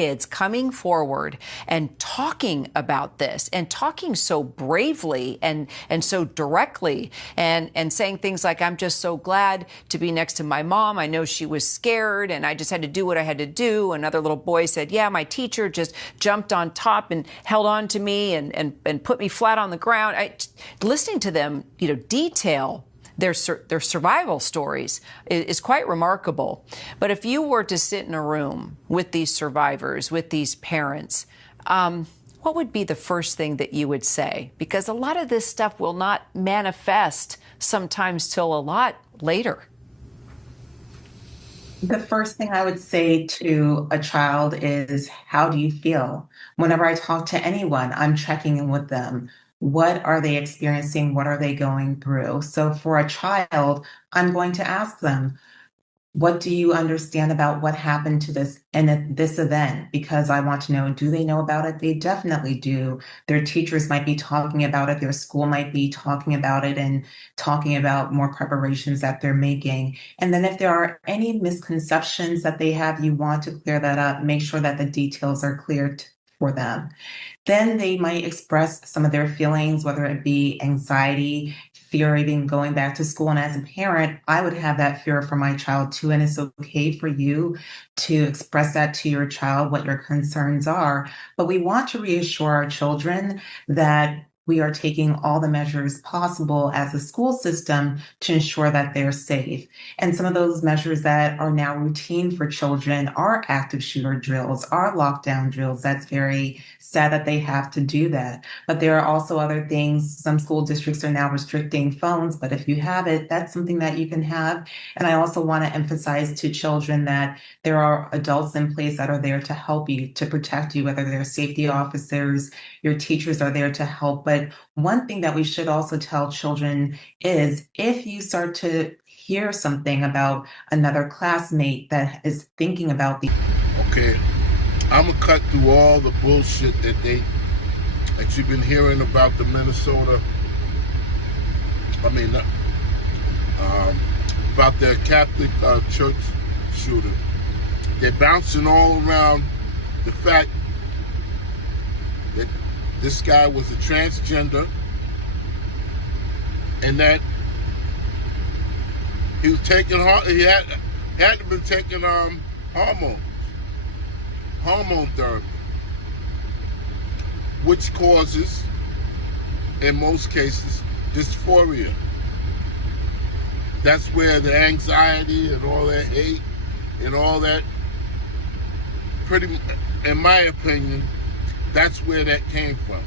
kids coming forward and talking about this and talking so bravely and so directly and saying things like, I'm just so glad to be next to my mom. I know she was scared and I just had to do what I had to do. Another little boy said, yeah, my teacher just jumped on top and held on to me and put me flat on the ground. Listening to them, detail their survival stories is quite remarkable. But if you were to sit in a room with these survivors, with these parents, what would be the first thing that you would say? Because a lot of this stuff will not manifest sometimes till a lot later. The first thing I would say to a child is, how do you feel? Whenever I talk to anyone, I'm checking in with them. What are they experiencing? What are they going through? So for a child, I'm going to ask them, what do you understand about what happened to this and this event? Because I want to know, do they know about it? They definitely do. Their teachers might be talking about it. Their school might be talking about it and talking about more preparations that they're making. And then if there are any misconceptions that they have, you want to clear that up, make sure that the details are clear for them. Then they might express some of their feelings, whether it be anxiety, fear, even going back to school. And as a parent, I would have that fear for my child too. And it's okay for you to express that to your child, what your concerns are. But we want to reassure our children that we are taking all the measures possible as a school system to ensure that they're safe. And some of those measures that are now routine for children are active shooter drills, are lockdown drills. That's very sad that they have to do that. But there are also other things. Some school districts are now restricting phones, but if you have it, that's something that you can have. And I also want to emphasize to children that there are adults in place that are there to help you, to protect you, whether they're safety officers, your teachers are there to help. But one thing that we should also tell children is, if you start to hear something about another classmate that is thinking about the Okay, I'm gonna cut through all the bullshit that you've been hearing about the Minnesota. About the Catholic church shooter. They're bouncing all around the fact that this guy was a transgender and that he was taking he had to be taking hormone therapy, which causes, in most cases, dysphoria. That's where the anxiety and all that hate and all that, in my opinion, that's where that came from.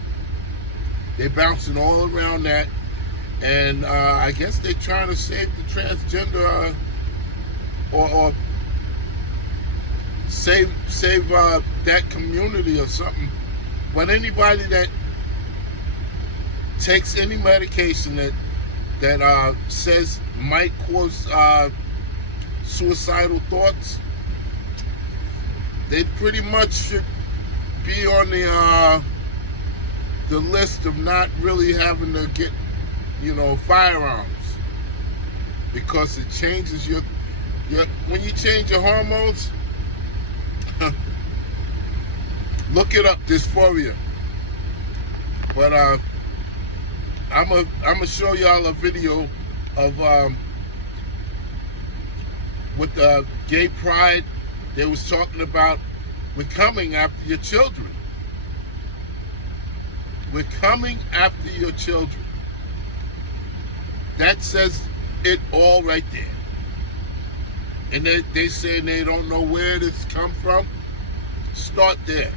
They're bouncing all around that, and I guess they're trying to save the transgender or save that community or something. But anybody that takes any medication that says might cause suicidal thoughts, they pretty much should be on the list of not really having to get, firearms, because it changes your when you change your hormones. Look it up, dysphoria. But I'm gonna show y'all a video of with the gay pride. They was talking about, we're coming after your children. We're coming after your children. That says it all right there. And they say they don't know where this come from. Start there.